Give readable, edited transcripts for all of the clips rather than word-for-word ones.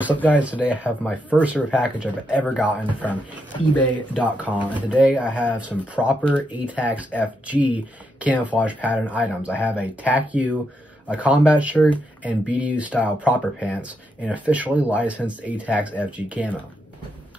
What's up guys, today I have my first ever package I've ever gotten from ebay.com, and today I have some proper ATACS FG camouflage pattern items. I have a TAC.U, a combat shirt, and BDU style proper pants, and officially licensed ATACS FG camo.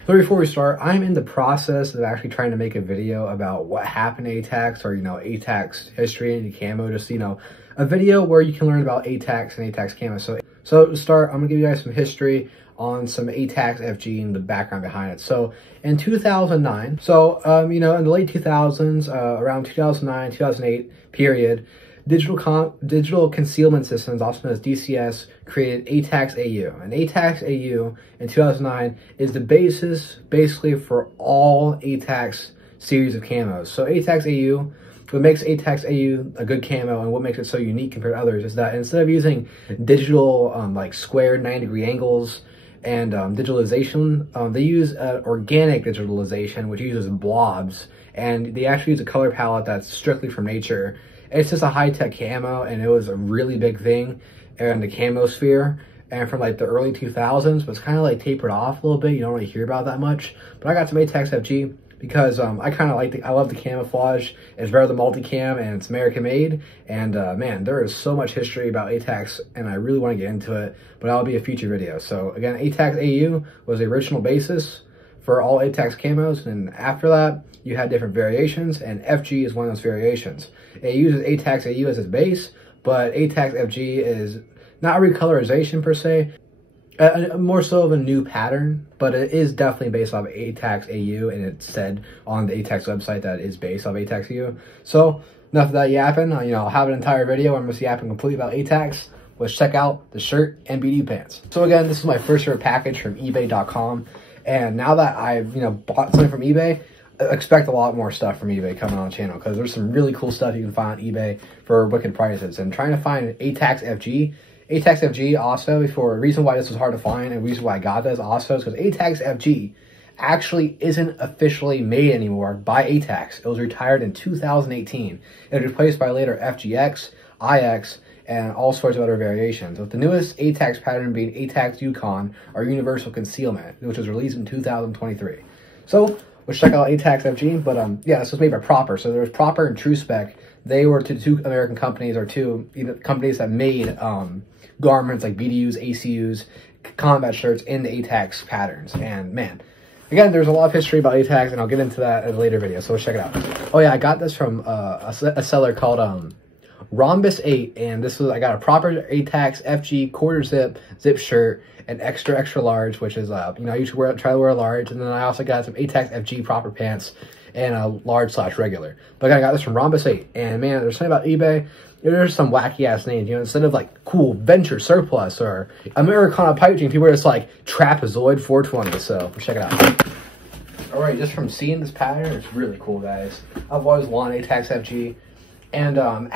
So before we start, I'm in the process of actually trying to make a video about what happened to ATACS, or ATACS history and camo, just a video where you can learn about ATACS and ATACS camo. So to start, I'm gonna give you guys some history on some ATACS FG and the background behind it. So in 2009, in the late 2000s, around 2009, 2008 period, digital concealment systems, also known as DCS, created ATACS AU. And ATACS AU in 2009 is the basis basically for all ATACS series of camos. So ATACS AU, what makes ATACS AU a good camo and what makes it so unique compared to others is that instead of using digital like square 90-degree angles and digitalization, they use organic digitalization, which uses blobs, and they actually use a color palette that's strictly from nature. It's just a high-tech camo, and it was a really big thing in the camo sphere, and from like the early 2000s, but it's kind of like tapered off a little bit. You don't really hear about that much, but I got some ATACS FG because I kind of like I love the camouflage. It's very the multicam and it's American made, and man, there is so much history about ATACS and I really want to get into it, but that'll be a future video. So again, ATACS AU was the original basis for all ATACS camos, and after that you had different variations, and FG is one of those variations. It uses ATACS AU as its base, but ATACS FG is not a recolorization per se, more so of a new pattern, but it is definitely based off ATACS AU, and it's said on the ATACS website that it is based off ATACS AU. So enough of that yapping. I'll have an entire video where I'm just yapping completely about ATACS. Let's check out the shirt and BD pants. So again, this is my first ever package from ebay.com, and now that I've bought something from eBay, expect a lot more stuff from eBay coming on the channel, because there's some really cool stuff you can find on eBay for wicked prices. And trying to find an ATACS FG. ATACS FG also, for a reason why this was hard to find, and a reason why I got this also is because ATACS FG actually isn't officially made anymore by ATACS. It was retired in 2018. It was replaced by later FGX, IX, and all sorts of other variations, with the newest ATACS pattern being ATACS Ucon, or Universal Concealment, which was released in 2023. So let's check out ATACS FG, but yeah, this was made by Proper. So there's Proper and TRU-SPEC. They were two American companies, or two companies that made garments like BDUs, ACUs, combat shirts in the ATACS patterns. And man, again, there's a lot of history about ATACS, and I'll get into that in a later video, so let's check it out. Oh yeah, I got this from a seller called Rhombus 8, and I got a Proper ATACS FG quarter zip shirt, an extra large, which is I usually try to wear a large, and then I also got some ATACS FG proper pants and a large/regular. But I got this from Rhombus 8, and man, there's something about eBay. There's some wacky ass names, instead of like cool Venture Surplus or Americana Pipe Dream, people are just like Trapezoid 420. So check it out. All right, just from seeing this pattern, it's really cool, guys. I've always wanted ATACS FG, and around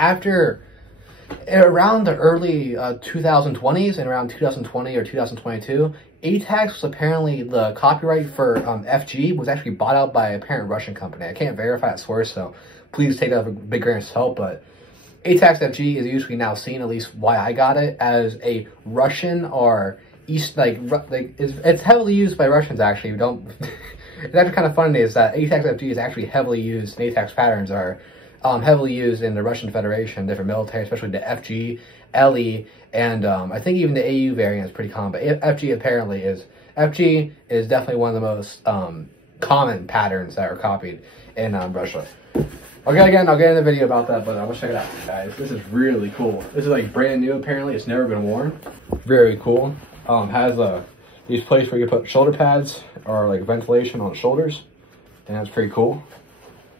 the early 2020s, and around 2020 or 2022, ATACS was apparently, the copyright for FG was actually bought out by a parent Russian company. I can't verify that source, so please take that with a big grain of salt, but ATACS FG is usually now seen, at least why I got it, as a Russian or East, it's heavily used by Russians actually. It's actually kind of funny is that ATACS FG is actually heavily used, and ATACS patterns are heavily used in the Russian Federation, different military, especially the FG, LE, and I think even the AU variant is pretty common, but FG is definitely one of the most common patterns that are copied in Russia. Okay, again, I'll get in the video about that, but let's check it out, guys. This is really cool. This is like brand new, apparently. It's never been worn. Very cool. Has these places where you put shoulder pads or like ventilation on the shoulders, and that's pretty cool.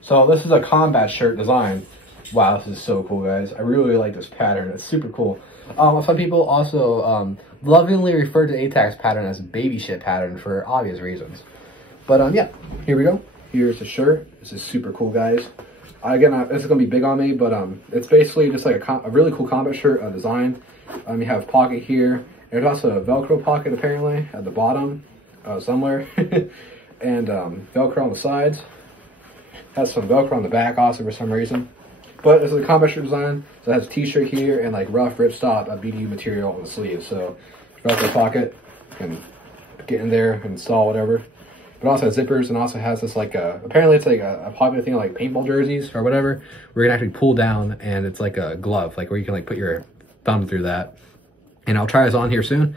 So this is a combat shirt design. Wow, this is so cool, guys. I really like this pattern. It's super cool. Some people also lovingly refer to the ATACS pattern as a baby shit pattern for obvious reasons. But yeah, here we go. Here's the shirt. This is super cool, guys. Again, this is gonna be big on me, but it's basically just like a really cool combat shirt design. You have a pocket here. There's also a Velcro pocket apparently at the bottom somewhere, and Velcro on the sides. Has some Velcro on the back also for some reason. But this is a combat shirt design, so it has a t-shirt here and like rough ripstop BDU material on the sleeve. So Velcro pocket, and get in there and install whatever. But it also has zippers, and also has this like apparently it's like a popular thing like paintball jerseys or whatever, where you can actually pull down and it's like a glove, like where you can like put your thumb through that. And I'll try this on here soon.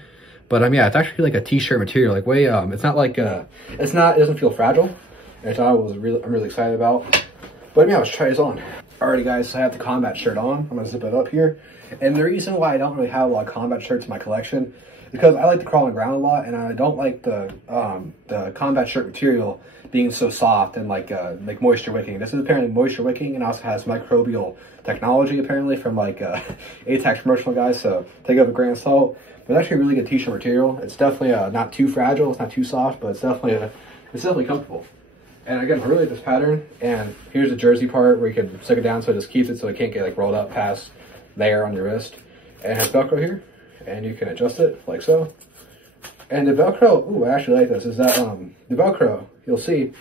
But yeah, it's actually like a t-shirt material, like way it's not like it doesn't feel fragile. And I'm really excited about. But yeah, let's try this on. Alrighty guys, so I have the combat shirt on. I'm gonna zip it up here. And the reason why I don't really have a lot of combat shirts in my collection is because I like to crawl on the ground a lot, and I don't like the combat shirt material being so soft and like moisture wicking. This is apparently moisture wicking, and also has microbial technology apparently from like ATACS promotional guys, so take it with a grain of salt. But it's actually a really good t-shirt material. It's definitely not too fragile, it's not too soft, but it's definitely comfortable. And again, I really like this pattern. And here's the jersey part where you can stick it down so it just keeps it so it can't get like rolled up past there on your wrist. And it has Velcro here, and you can adjust it like so. And the Velcro, ooh, I actually like this, is that the Velcro, you'll see,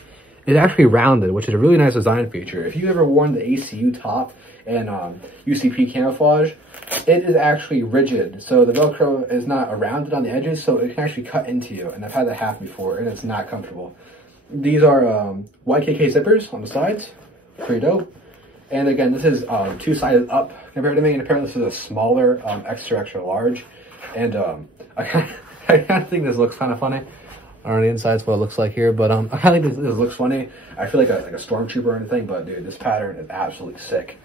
is actually rounded, which is a really nice design feature. If you ever worn the ACU top and UCP camouflage, it is actually rigid. So the Velcro is not rounded on the edges, so it can actually cut into you. And I've had that happen before, and it's not comfortable. These are YKK zippers on the sides, pretty dope. And again, this is 2 sizes up compared to me, and apparently this is a smaller extra large. And I kind of think this looks kind of funny. On the inside, is what it looks like here, but I kind of think this looks funny. I feel like a stormtrooper or anything, but dude, this pattern is absolutely sick.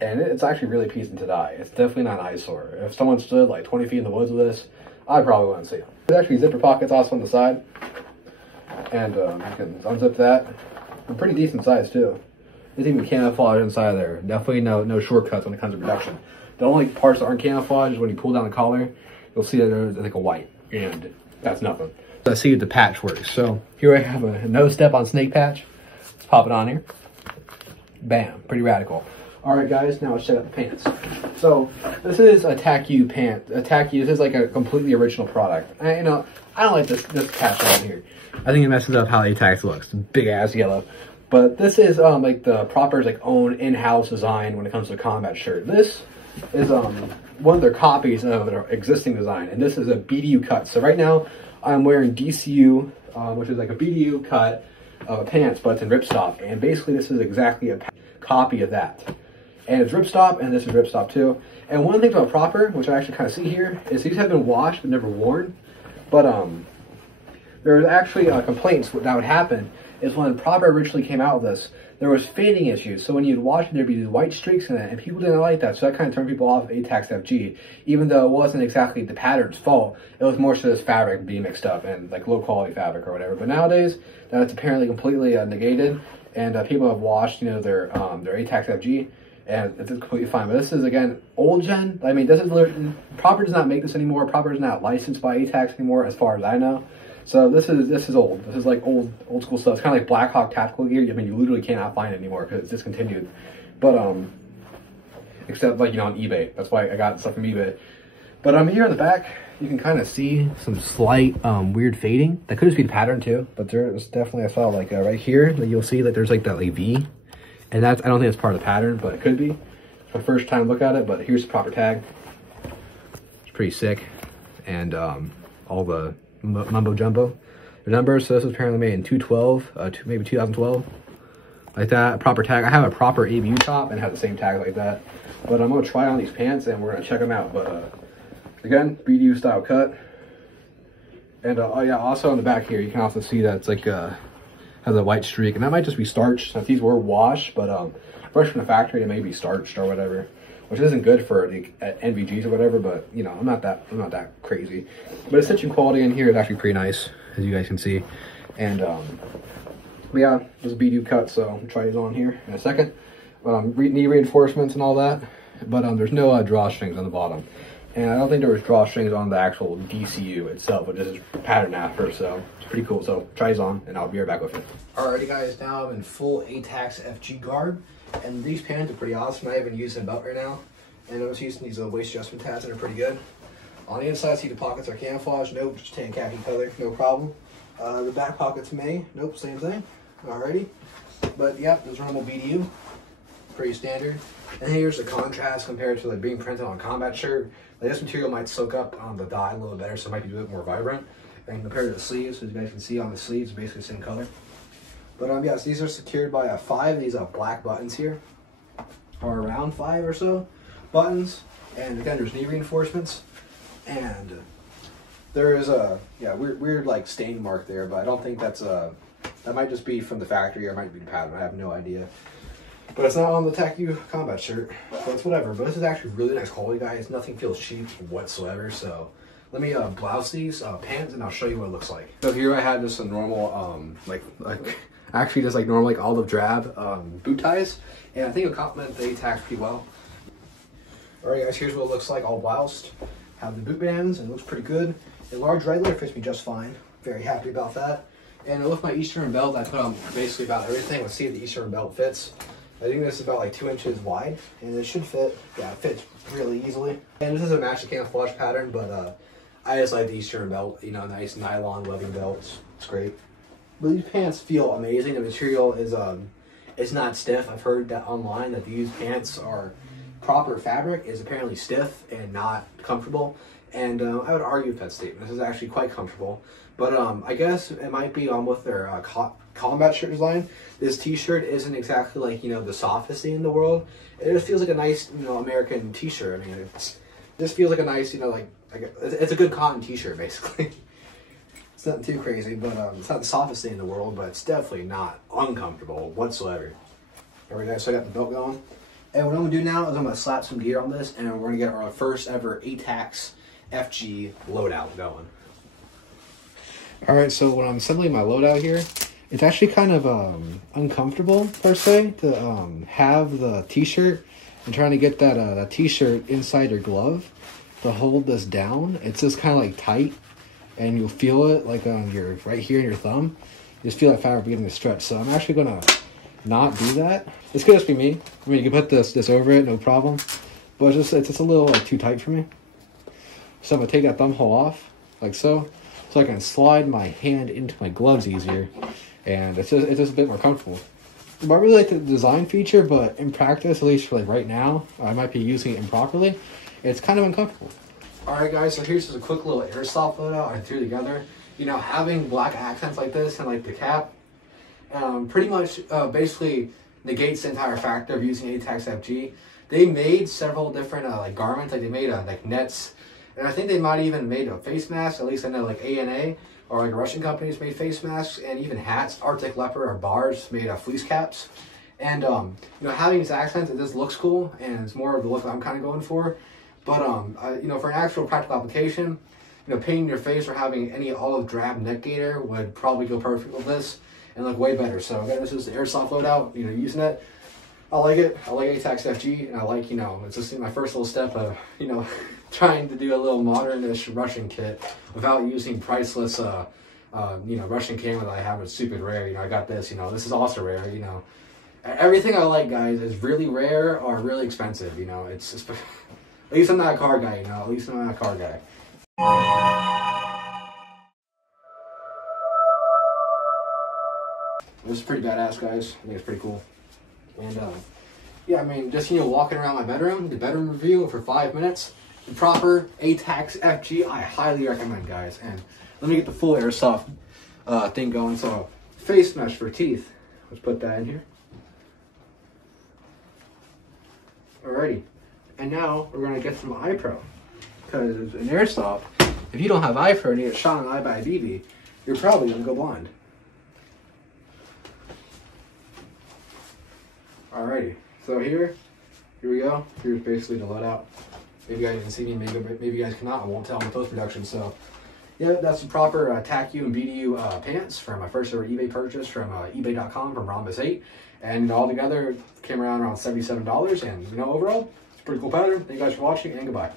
And it's actually really pleasing to die. It's definitely not an eyesore. If someone stood like 20 feet in the woods with this, I probably wouldn't see them. There's actually zipper pockets also on the side. And you can unzip that. They're pretty decent size too. There's even camouflage inside there. Definitely no shortcuts when it comes to production. The only parts that aren't camouflage is when you pull down the collar, you'll see that there's like a white, and that's nothing. Let's see if the patch works. So here I have a no step on snake patch. Let's pop it on here. Bam, pretty radical. All right, guys, now let's check out the pants. So this is a TAC.U pant. A TAC.U, this is like a completely original product. I don't like this patch right here. I think it messes up how ATACS looks. Big ass yellow. But this is like the proper like own in-house design when it comes to a combat shirt. This is one of their copies of their existing design, and this is a BDU cut. So right now I'm wearing DCU, which is like a BDU cut of pants, but it's in ripstop. And basically this is exactly a copy of that. And it's ripstop, and this is ripstop too. And one of the things about proper, which I actually kind of see here, is these have been washed but never worn. But there's actually complaints that would happen is when proper originally came out with this, there was fading issues. So when you'd wash it, there'd be these white streaks in it, and people didn't like that. So that kind of turned people off of ATACS FG, even though it wasn't exactly the pattern's fault. It was more so this fabric being mixed up and like low quality fabric or whatever. But nowadays, that it's apparently completely negated, and people have washed, their ATACS FG, and it's completely fine. But this is, again, old gen. I mean, this is literally, Proper does not make this anymore. Proper is not licensed by ATACS anymore, as far as I know. So this is old. This is like old school stuff. It's kind of like Black Hawk tactical gear. I mean, you literally cannot find it anymore because it's discontinued. But except like on eBay. That's why I got stuff from eBay. But here in the back, you can kind of see some slight weird fading. That could just be the pattern too. But there is definitely, I saw like right here, that you'll see that there's like that like V, and that's, I don't think it's part of the pattern, but it could be. It's my first time to look at it. But here's the proper tag. It's pretty sick, and all the mumbo jumbo the numbers. So this was apparently made in 2012, maybe 2012, like that. Proper tag. I have a proper ABU top and have the same tag like that. But I'm gonna try on these pants and we're gonna check them out. But again, BDU style cut. And oh yeah, also on the back here you can also see that it's like has a white streak, and that might just be starch since these were washed, but fresh from the factory they may be starched or whatever, which isn't good for the NVGs or whatever. But I'm not that crazy. But the stitching quality in here is actually pretty nice, as you guys can see. And but yeah, this is BDU cut, so I'll try these on here in a second. Knee reinforcements and all that, but there's no drawstrings on the bottom, and I don't think there was drawstrings on the actual DCU itself, which is pattern after, so it's pretty cool. So try these on, and I'll be right back with you. Alrighty guys, now I'm in full ATACS FG garb. And these pants are pretty awesome. I haven't used a belt right now. And I was using these waist adjustment tabs, and they're pretty good. On the inside, see the pockets are camouflage. Nope, just tan khaki color, no problem. The back pockets nope, same thing. Alrighty. But yeah, there's normal BDU. Pretty standard. And here's the contrast compared to like being printed on a combat shirt. Like this material might soak up on the dye a little better, so it might be a bit more vibrant. and compared to the sleeves, as you guys can see on the sleeves, basically the same color. But yes, these are secured by 5 of these black buttons here, or around 5 or so buttons. And again, there's knee reinforcements, and there is a weird like stain mark there, but I don't think that's that might just be from the factory, or it might be the pattern. I have no idea. But it's not on the TAC.U combat shirt, so it's whatever. But this is actually really nice quality, guys. Nothing feels cheap whatsoever. So let me blouse these pants, and I'll show you what it looks like. So here I have just a normal actually just like normal like olive drab boot ties, and I think it'll complement the ATACS pretty well. Alright guys, here's what it looks like all bloused. Have the boot bands, and it looks pretty good. A large regular fits me just fine. Very happy about that. And with my Eastern belt, I put on basically about everything. Let's see if the Eastern belt fits. I think this is about like 2 inches wide, and it should fit. Yeah, it fits really easily. And this doesn't match the camouflage pattern, but I just like the Eastern belt. You know, nice nylon webbing belt. It's great. But these pants feel amazing. The material is it's not stiff. I've heard that online that these pants are proper fabric is apparently stiff and not comfortable. And I would argue with that statement. This is actually quite comfortable. But I guess it might be on with their combat shirt design. This t-shirt isn't exactly like, you know, the softest thing in the world. It just feels like a nice, you know, American t-shirt. I mean, it just feels like a nice, you know, like it's a good cotton t-shirt, basically. It's nothing too crazy, but it's not the softest thing in the world, but it's definitely not uncomfortable whatsoever. All right, guys, so I got the belt going. And what I'm gonna do now is I'm gonna slap some gear on this, and we're gonna get our first ever ATACS FG loadout going. All right, so when I'm assembling my loadout here, it's actually kind of uncomfortable per se to have the t-shirt and trying to get that t-shirt inside your glove to hold this down. It's just kind of like tight, and you'll feel it like on your right here in your thumb. You just feel that fabric beginning to stretch. So I'm actually gonna not do that. This could just be me. I mean, you can put this over it, no problem. But it's just a little like too tight for me. So I'm gonna take that thumb hole off, like so I can slide my hand into my gloves easier, and it's just a bit more comfortable. I really like the design feature, but in practice, at least for like right now, I might be using it improperly. It's kind of uncomfortable. All right, guys. So here's just a quick little airsoft loadout I threw together. You know, having black accents like this and like the cap, pretty much basically negates the entire factor of using ATACS FG. They made several different like garments, like they made like nets, and I think they might even made a face mask. At least I know like ANA or like Russian companies made face masks, and even hats. Arctic Leopard or Bars made fleece caps. And you know, having these accents, it just looks cool, and it's more of the look that I'm kind of going for. But you know, for an actual practical application, you know, painting your face or having any olive drab neck gaiter would probably go perfect with this and look way better. So again, this is the airsoft loadout. You know, using it, I like it. I like ATACS FG, and I like, you know, it's just my first little step of, you know, trying to do a little modernish Russian kit without using priceless, you know, Russian camo that I have. It's stupid rare. You know, I got this. You know, this is also rare. You know, everything I like, guys, is really rare or really expensive. You know, it's just, at least I'm not a car guy. You know, at least I'm not a car guy. This is pretty badass, guys. I think it's pretty cool. And yeah, I mean, just, you know, walking around my bedroom, the bedroom review for 5 minutes, the proper ATACS FG, I highly recommend, guys. And let me get the full airsoft thing going. So, face mesh for teeth. Let's put that in here. Alrighty. And now we're gonna get some eye pro, because in airsoft, if you don't have eye pro and you get shot in the eye by a BB, you're probably gonna go blind. Alrighty, so here we go. Here's basically the loadout. Maybe you guys can see me, maybe you guys cannot. I won't tell them in post-production. So yeah, that's the proper TAC.U and BDU pants from my first ever eBay purchase from ebay.com from Rhombus 8. And all together came around $77. And you know, overall, it's a pretty cool pattern. Thank you guys for watching, and goodbye.